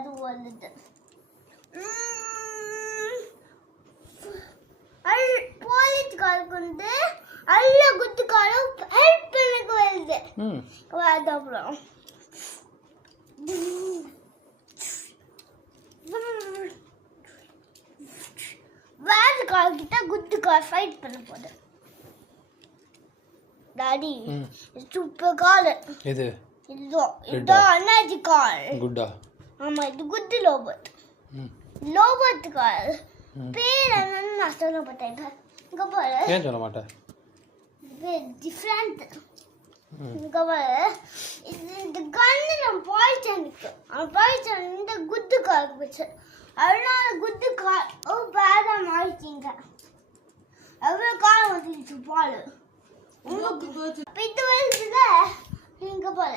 அது வந்துட்டு போலீஸ்காருக்கு வந்து அல்ல குத்துக்காரும் ஹெல்ப் எனக்கு வருது அப்புறம் வேற கார் கிட்ட குத்து கார் ஃபைட் பண்ண போகுது டாடி சூப்பர் கார் இது இதுதான் அண்ணாச்சி கார் குட்டா ஆமா இது குட் லோபத் கார் பேர் என்னன்னு நான் சொல்ல மாட்டேன் இங்க பாரு ஏன் சொல்ல மாட்டேன் டிஃபரண்ட் இங்க பாரு இந்த கன்னு நம்ம பாய்ச்சனுக்கு பாய்ச்சன் இந்த குட் கார் வச்சு அதனால குட் கார் பேடா மாறிட்டீங்க எவ்வளோ கார் வந்துச்சு பால் உங்களுக்கு இது வருதுல இங்க பாரு